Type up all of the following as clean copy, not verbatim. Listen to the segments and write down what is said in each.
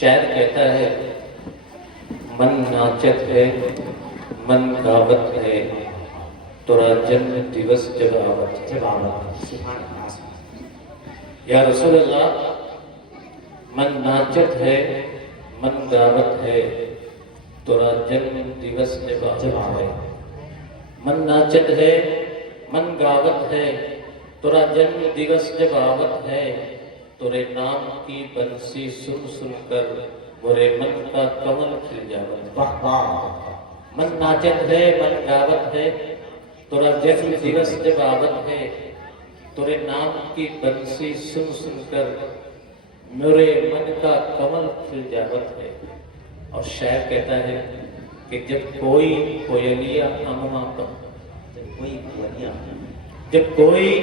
شاعر کہتا ہے من ناچت ہے من گاوت ہے تورا جنم دیوس جباوت یا رسول اللہ من ناچت ہے من گاوت ہے تورا جنم دیوس جباوت ہے من ناچت ہے من گاوت ہے تورا جنم دیوس جباوت ہے تورے نام کی بنسی سن سن کر مرے من کا کمل کھل جاوت من ناچت ہے من گاوت ہے تورا جنم دیوس جباوت ہے تورے نام کی بنسی سن سن کر میرے من کا کمل کھل جاوت ہے۔ اور شاعر کہتا ہے کہ جب کوئی کوئلیا امواں پر جب کوئی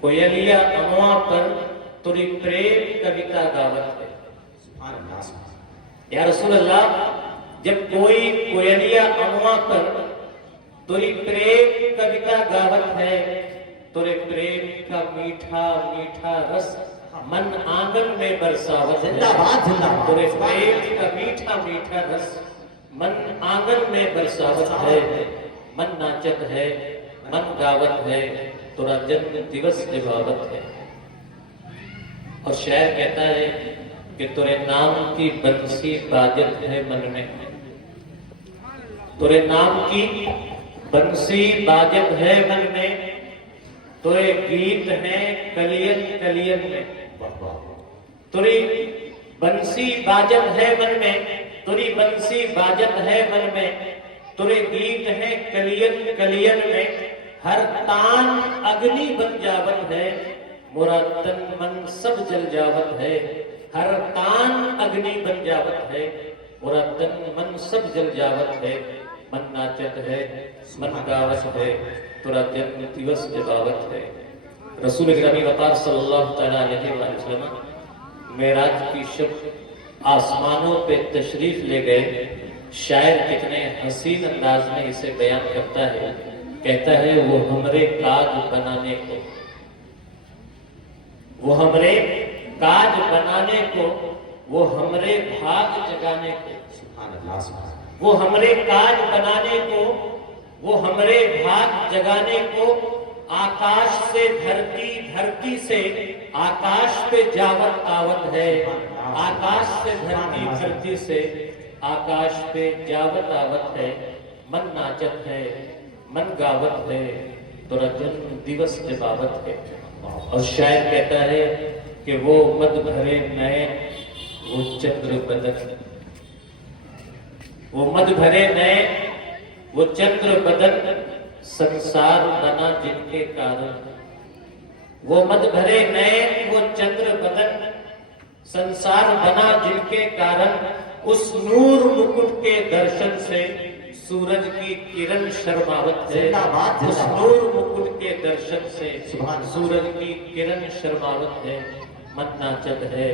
کوئلیا امواں پر تری پریم کویتا گاوت ہے۔ یا رسول اللہ جب کوئی کوئلیا امواں پر تری پریم کویتا گاوت ہے تورے پریم کا میٹھا میٹھا رس من آنگن میں برساوت ہے۔ تورے پریم کا میٹھا میٹھا رس من آنگن میں برساوت ہے۔ من ناچت ہے من گاوت ہے تورا جنم دیوس جباوت ہے۔ اور شاعر کہتا ہے کہ تورے نام کی بنسی باجت ہے من میں، تورے نام کی بنسی باجت ہے من میں، تورے گیت ہیں کلین کلین میں، تیری بنسی باجت ہے من میں، تیری بنسی باجت ہے من میں، تیرے گیت ہیں کلین کلین میں، ہر تان اگنی بن جاوت ہے مورا تن من سب جل جاوت ہے، ہر تان اگنی بن جاوت ہے مورا تن من سب جل جاوت ہے۔ من ناچت ہے من گاوت ہے تورا جنم دیوس جباوت ہے۔ رسول گرامی وقار صلی اللہ علیہ وسلم معراج کی شب آسمانوں پہ تشریف لے گئے۔ شاعر کتنے حسین انداز میں اسے بیان کرتا ہے، کہتا ہے وہ ہمارے کاج بنانے کو، وہ ہمارے کاج بنانے کو، وہ ہمارے بھاگ جگانے کو، وہ ہمارے کاج بنانے کو، وہ ہمارے بھاگ جگانے کو، آکاش سے دھرتی، دھرتی سے آکاش پہ جاوت آوت ہے، آکاش سے دھرتی، دھرتی سے آکاش پہ جاوت آوت ہے۔ من ناچت ہے من گاوت ہے تورا جنم دیوس جباوت ہے۔ اور شاعر کہتا ہے کہ وہ مد بھرے نئے وہ چندر بدن، وہ مد بھرے نئے وہ چندر بدن سنسار بنا جن کے کارن، وہ مد بھرے نئے وہ چندر بدن سنسار بنا جن کے کارن، اس نور مکٹ کے درشن سے سورج کی کرن شرماوت ہے، اس نور مکٹ کے درشن سے سورج کی کرن شرماوت ہے۔ من ناچت ہے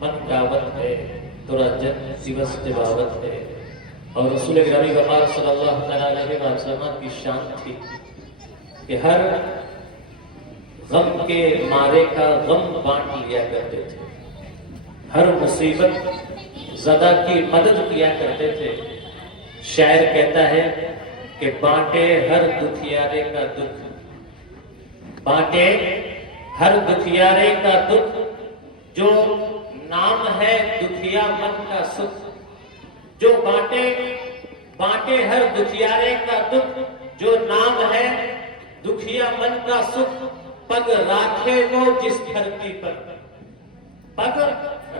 من گاوت ہے تورا جنم دیوس جباوت ہے۔ اور رسول گرامی وقار صلی اللہ علیہ وسلم کی شان تھی کہ ہر غم کے مارے کا غم بانٹ لیا کرتے تھے، ہر مصیبت زدہ کی مدد کیا کرتے تھے۔ شاعر کہتا ہے کہ بانٹے ہر دکھیارے کا دکھ، بانٹے ہر دکھیارے کا دکھ، جو نام ہے دکھیا من کا سکھ، جو بانٹے ہر دکھیارے کا دکھ، جو نام ہے دکھیا من کا سکھ، پگ راکھے وہ جس دھرتی پر، پگ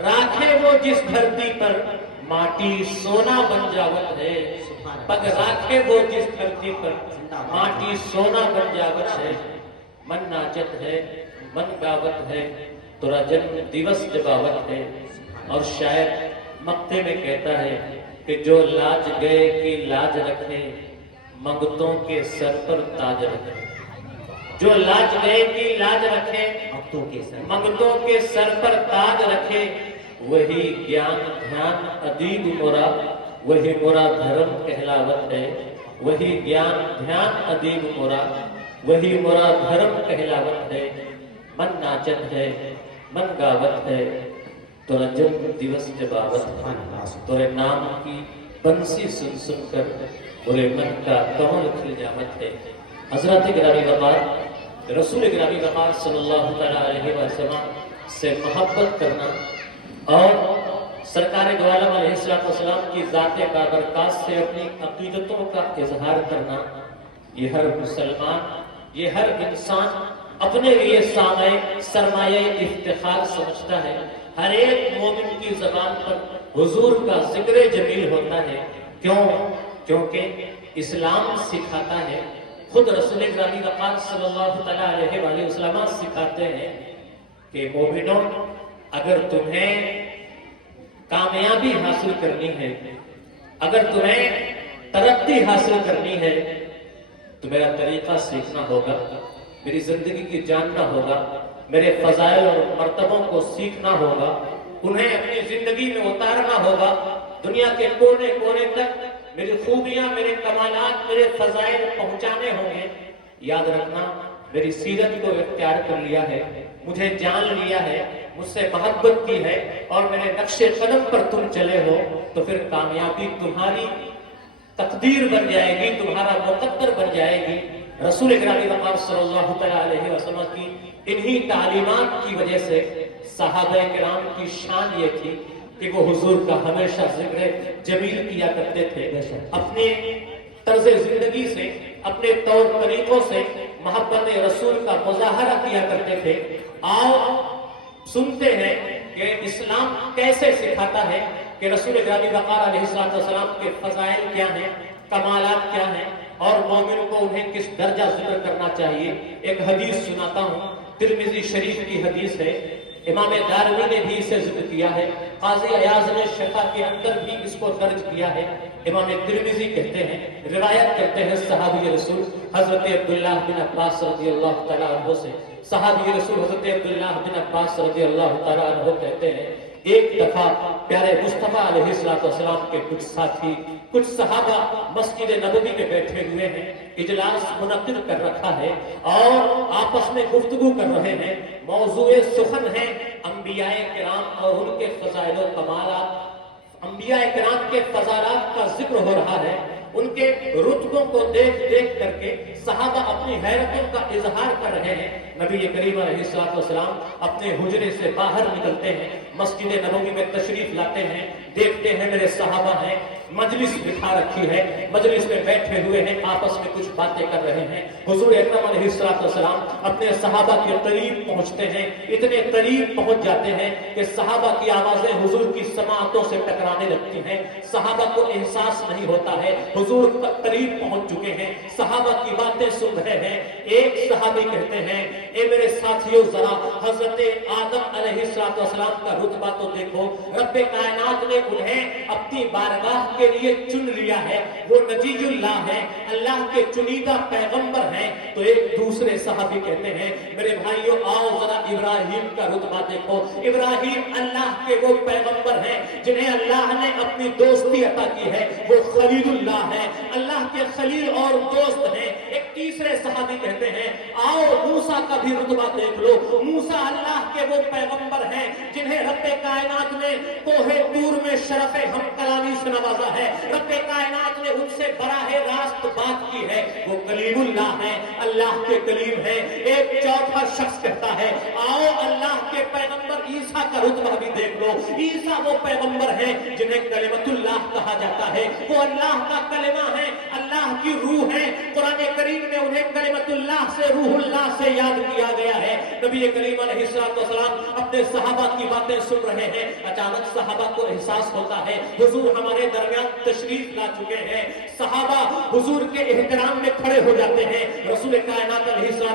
راکھے وہ جس دھرتی پر ماٹی سونا بن جاوت ہے، پگ راکھے وہ جس دھرتی پر ماٹی سونا بن جاوت ہے۔ من ناچت ہے من گاوت ہے تورا جنم دیوس جباوت ہے۔ اور شاعر مقطع میں کہتا ہے کہ جو لاج گئے کی لاج رکھے منگتوں کے سر پر تاج رکھے، جو لاج گئے کی لاج رکھے منگتوں کے سر پر تاج رکھے، وہی گیان دھیان ادیب مورا، وہی مورا دھرم کہلاوت ہے، وہی گیان دھیان ادیب مورا، وہی مورا دھرم کہلاوت ہے۔ من ناچت ہے من گاوت ہے तोरा जन्म दिवस के बाबत तोरे नाम की बंसी सुन सुन कर बोले मन का कमल खिल जामत है। हजरत गिरामी वक़ार रसूल गिरामी वक़ार सल्लल्लाहु अलैहि वसल्लम से मोहब्बत करना और सरकार दो आलम अलैहिस्सलाम की ज़ाते बाबरकत से अपनी अक़ीदतों का इजहार करना, ये हर मुसलमान, ये हर इंसान अपने लिए सरमाए इफ्तिखार समझता है। हर एक मोमिन की ज़बान पर हुजूर का जिक्र जमील होता है। क्यों? क्योंकि इस्लाम सिखाता है, खुद रसूल गिरामी वक़ार सल्लल्लाहु अलैहि वसल्लम सिखाते हैं कि मोमिनों, अगर तुम्हें कामयाबी हासिल करनी है, अगर तुम्हें तरक्की हासिल करनी है, तो मेरा तरीका सीखना होगा, मेरी जिंदगी की जानना होगा, मेरे फजाइल और मर्तबों को सीखना होगा, उन्हें अपनी जिंदगी में उतारना होगा, दुनिया के कोने कोने तक मेरी खूबियां, मेरे कमालात, मेरे फजाइल पहुंचाने होंगे। याद रखना, मेरी सीरत को इख्तियार कर लिया है, मुझे जान लिया है, मुझसे मोहब्बत की है और मेरे नक्शे कदम पर तुम चले हो, तो फिर कामयाबी तुम्हारी तकदीर बन जाएगी, तुम्हारा मुकद्दर बन जाएगी। रसूल गिरामी वक़ार सल्लल्लाहु अलैहि वसल्लम की इन्हीं तालीमात की वजह से सहाबा किराम की शान ये थी कि वो हुजूर का हमेशा जिक्र जमील किया करते थे। अपने तर्ज जिंदगी से, अपने तौर तरीकों से मोहब्बत रसूल का मुजाहरा किया करते थे। आओ सुनते हैं कि इस्लाम कैसे सिखाता है कि रसूल गिरामी वक़ार अलैहिस्सलाम के फजाइल क्या हैं, कमालात क्या हैं और मोमिन को उन्हें किस दर्जा जिक्र करना चाहिए। एक हदीस सुनाता हूँ, तिरमिज़ी शरीफ की हदीस है, इमाम दारमी ने भी इसे जिक्र किया है, काज़ी अयाज़ ने शिफा के अंदर भी इसको दर्ज किया है। इमाम तिरमिज़ी कहते हैं, रिवायत करते हैं सहाबी रसूल हजरत अब्दुल्लाह बिन अब्बास रज़ियल्लाहु तआला अन्हु से। सहाबी रसूल हजरत अब्दुल्लाह बिन अब्बास रज़ियल्लाहु तआला अन्हु कहते हैं, एक दफा प्यारे मुस्तफा अलैहिस्सलाम के कुछ साथी, कुछ सहाबा मस्जिद नबवी में बैठे हुए हैं, इजलास मुनक्किद कर रखा है और आपस में गुफ्तगू कर रहे हैं। मौज़ूए सुखन है अंबियाए किराम और उनके फज़ाइल व कमालात। अंबियाए किराम के फज़ाइलात का जिक्र हो रहा है, उनके रुतबों को देख देख करके सहाबा अपनी हैरतों का इजहार कर रहे हैं। नबी करीम अलैहिस्सलाम अपने हुजरे से बाहर निकलते हैं, मस्जिद नबवी में तशरीफ लाते हैं, देखते हैं मेरे सहाबा हैं, मजलिस बिठा रखी है, मजलिस में बैठे हुए हैं, आपस में कुछ बातें कर रहे हैं। हुजूर अकरम अलैहिस्सलाम अपने सहाबा के करीब पहुंचते हैं, इतने करीब पहुंच जाते हैं कि सहाबा की आवाजें हुजूर की समाअतों से टकराने लगती हैं। सहाबा को एहसास नहीं होता है हुजूर करीब पहुंच चुके हैं, सहाबा की बातें सुन रहे हैं। एक सहाबी कहते हैं, ए मेरे साथियों, जरा हजरत आदम अलैहिस्सलाम का रुतबा तो देखो, रब्बे कायनात ने उन्हें अपनी बारगाह के लिए चुन लिया है, वो नजीजुल्लाह है, अल्लाह के चुनीदा पैगंबर हैं। तो एक दूसरे सहाबी कहते हैं, मेरे भाइयों आओ जरा इब्राहिम का रुतबा देखो, इब्राहिम अल्लाह के वो पैगंबर हैं जिन्हें अल्लाह ने अपनी दोस्ती अता की है, वो खलीलुल्लाह है, अल्लाह के खलील और दोस्त हैं। एक तीसरे सहाबी कहते हैं, आओ मूसा का भी रुतबा देख लो, मूसा अल्लाह के वो पैगंबर हैं जिन्हें रब्बे कायनात ने कोहे दूर में शरफ़े हम कलामी से नवाजा है, रब्बे कायनात ने उनसे बराहे रास्त बात की है, वो कलीमुल्लाह है, अल्लाह के कलीम है। एक चौथा शख्स कहता है, आओ अल्लाह के पैगंबर ईसा का रुतबा भी देख लो, ईसा वो पैगंबर है जिन्हें कलिमतुल्लाह कहा जाता है, वो अल्लाह का कलिमा है, अल्लाह की रूह है। कुरान करीम में उन्हें कलिमतुल्लाह से रूहुल्लाह से याद किया गया है। नबी करीम अलैहिस्सलाम अपने सहाबा की बातें सुन रहे हैं, अचानक सहाबा को एहसास होता है हुजूर हमारे दरमियान तशरीफ ला चुके हैं। सहाबा हुजूर के एहतराम में खड़े हो जाते हैं। रसूल कायनात अलैहिस्सलाम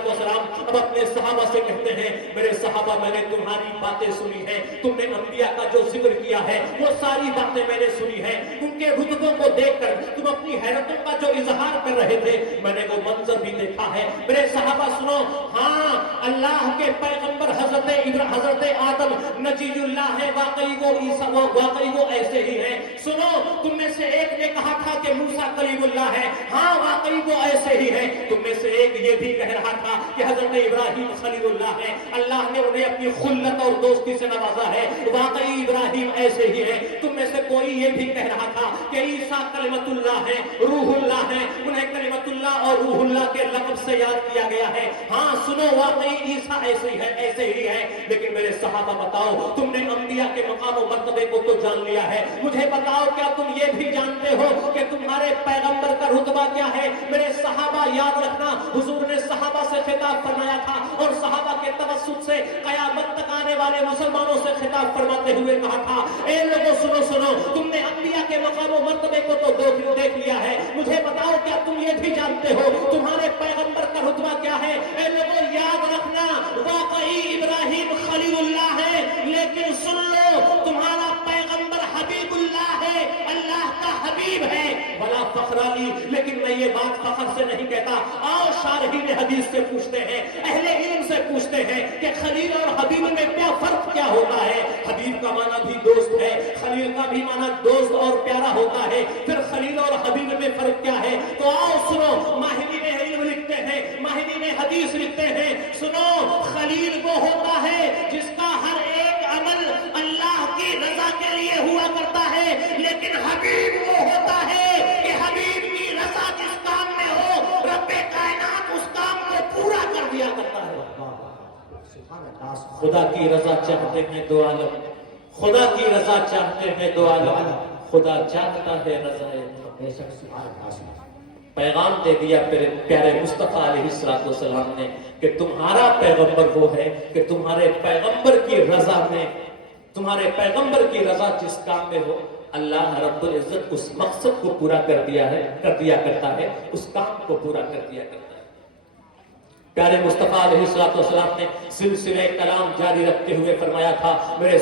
अब अपने सहाबा से कहते हैं, मेरे सहाबा, मैंने तुम्हारी बातें सुनी है, तुमने अंबिया का जो जिक्र किया है वो सारी बातें मैंने सुनी है, उनके रुतबों को देखकर तुम अपनी हैरतों का जो इजहार कर रहे थे, मैंने वो मंजर भी देखा है। मेरे सहाबा सुनो, हाँ अल्लाह के पैगंबर हजरत हजरत आदम नजीयुल्लाह है, वाकई वो ईसा, वाकई वो ऐसे ही है। सुनो, तुम में से एक ने कहा था कि मूसा कलीमुल्लाह है, हाँ वाकई वो ऐसे ही है। तुम में से एक ये भी कह रहा था कि हजरत इब्राहिम खलीलुल्लाह है, अल्लाह ने उन्हें अपनी खुल्लत और दोस्ती से नवाजा है, वाकई इब्राहिम ऐसे ही है। तुम में से कोई ये भी कह रहा था कि ईसा कलिमतुल्लाह है, रूहुल्लाह है, उन्हें कलिमतुल्लाह और रूहुल्लाह के लक़ब से याद किया गया है। हाँ सुनो, वाकई ईसा ऐसे ही है, ऐसे ही है। लेकिन मेरे सहाबा बताओ, तुमने अंबिया के मकाम और मर्तबे को तो जान लिया है, मुझे बताओ क्या तुम ये भी जानते हो कि तुम्हारे पैगंबर का रुतबा क्या है? मेरे सहाबा याद रखना, हुजूर ने सहाबा से खिताब फरमाया था और सहाबा के तवस्सुत से कयामत तक आने वाले मुसलमानों से खिताब फरमाते हुए कहा था, ए लोगों सुनो सुनो, तुमने अंबिया के मकाम और मर्तबे को तो देख लिया है, मुझे बताओ क्या तुम ये भी जानते हो तुम्हारे पैगंबर का रुतबा क्या है? ए लोगों याद रखना, वाकई इब्राहिम खलीलुल्लाह है, लेकिन सुन लो तुम्हारा पैगंबर हबीबुल्लाह है, अल्लाह का हबीब है। बड़ा फख्र अली, लेकिन मैं ये बात फख्र से नहीं कहता। आओ शारहीन हदीस से पूछते हैं, अहले इल्म से पूछते हैं कि खलील और हबीब में क्या फर्क क्या होता है? हबीब का माना भी दोस्त है, खलील का भी माना दोस्त और प्यारा होता है, फिर खलील और हबीब में फर्क क्या है? तो आओ सुनो, माहिरीन इल्म लिखते हैं, माहिरीन हदीस लिखते हैं, सुनो, खलील वो होता है जिसका हर एक अमल अल्लाह की रजा के लिए हुआ करता है, लेकिन हबीब वो होता है कि हबीब की रजा जिस काम में हो, रब्बे कायनात उस काम को पूरा कर दिया करता है। खुदा की रजा चाहते हैं दो आलम, खुदा की रजा चाहते हैं दो आलम, खुदा चाहता है रज़ाए पैगाम दे दिया प्यारे मुस्तफा अलैहिस्सलाम ने कि तुम्हारा पैगंबर वो है कि तुम्हारे पैगंबर की रजा में, तुम्हारे पैगंबर की रजा जिस काम में हो, अल्लाह रब्बुल इज्जत उस मकसद को पूरा कर दिया करता है, उस काम को पूरा कर दिया करता है। प्यारे मुस्तफा अलैहिस्सलाम ने सिलसिले कलाम जारी रखते हुए फरमाया था, मेरे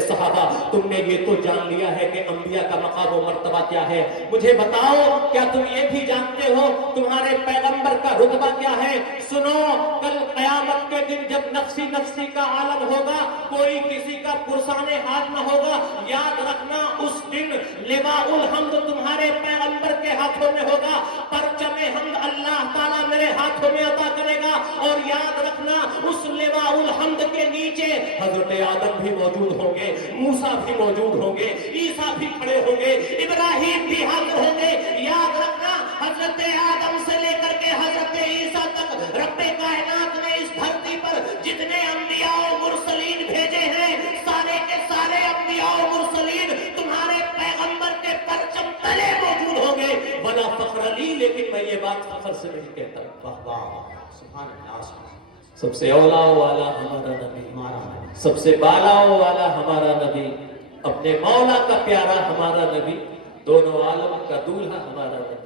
सहाबा तुमने ये तो जान लिया है कि अंबिया का मकाम और मर्तबा क्या है, मुझे बताओ क्या तुम ये भी जानते हो तुम्हारे पैगंबर का रुतबा क्या है? सुनो, कल कयामत के दिन जब नफ्सी नफ्सी का आलम होगा, कोई किसी का पुरसाने हाथ न होगा, याद रखना उस दिन लिवाउल हम्द तुम्हारे पैगंबर के हाथों में होगा, परचमे हम्द अल्लाह ताला मेरे हाथों में अता करेगा। और याद रखना उस लिवाउल हम्द के नीचे हजरत आदम भी मौजूद होंगे, मूसा भी मौजूद होंगे, ईसा भी खड़े होंगे, इब्राहिम भी हाजिर होंगे। याद रखना हजरत आदम से लेकर के हजरत ईसा तक रब्बे कायनात ने इस धरती पर जितने अंबिया और मुरसलीन भेजे हैं, सारे के सारे अंबिया और मुरसलीन तुम्हारे पैगंबर के परचम तले मौजूद होंगे। बड़ा फख्र अली, लेकिन मैं ये बात फख्र से नहीं कहता। सबसे औला वाला हमारा नबी, सबसे बालाओं वाला हमारा नबी, अपने मौला का प्यारा हमारा नबी, दोनों आलम का दूल्हा हमारा नबी।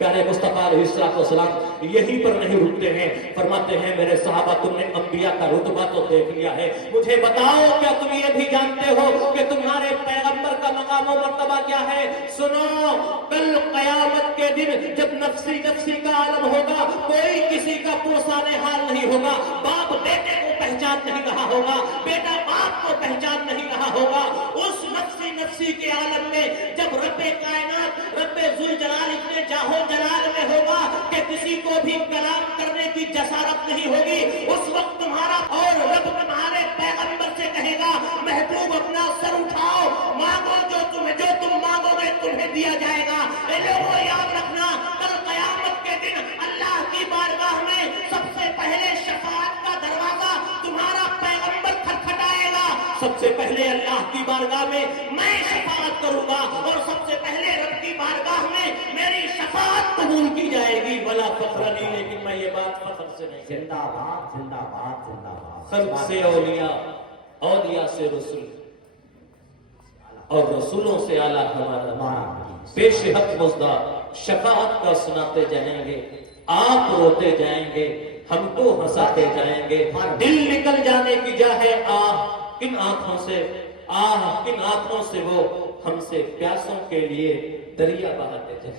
प्यारे मुस्तफा अलैहिस्सलाम यहीं पर नहीं रुकते हैं, फरमाते हैं मेरे सहाबा तुमने अंबिया का रुतबा तो देख लिया है, मुझे बताओ क्या तुम ये भी जानते हो कि तुम्हारे पैगंबर का मकाम और मर्तबा क्या है? सुनो, कल कयामत के दिन जब नफ्सी नफ्सी का आलम होगा, कोई किसी का पुरसाने हाल नहीं होगा, बाप बेटे को पहचान नहीं रहा होगा, बेटा बाप को पहचान नहीं रहा होगा। उस नफ्सी नफ्सी के आलम में जब रब्बे कायनात रब्बे जुल जलाल इतने जाहो जलाल में होगा कि किसी को भी कलाम करने की जसारत नहीं होगी, उस वक्त तुम्हारा और रब तुम्हारे पैगंबर से कहेगा, महबूब अपना सर उठाओ, मांगो जो तुम मांगोगे तुम्हें दिया जाएगा। लोगों याद रखना, कल कयामत के दिन अल्लाह की बारगाह में सबसे पहले शफाअत का दरवाजा तुम्हारा पैगंबर खटखटाएगा। सबसे पहले अल्लाह की बारगाह में मैं शफाअत करूंगा और सबसे पहले रब की बारगाह में मेरी शफाअत कबूल की जाएगी। बला फख्र नहीं, लेकिन मैं ये बात फख्र से नहीं। जिंदाबाद जिंदाबाद जिंदाबाद। खल्क से औलिया, औलिया से रसूल और रसूलों से आला हमारा पेश हक मुज़दा शफाअत का सुनाते जाएंगे, आप रोते जाएंगे, हमको हंसाते जाएंगे। दिल निकल जाने की जा है आह किन आंखों से, आह किन आंखों से वो हमसे प्यासों के लिए दरिया बहाते जाएंगे।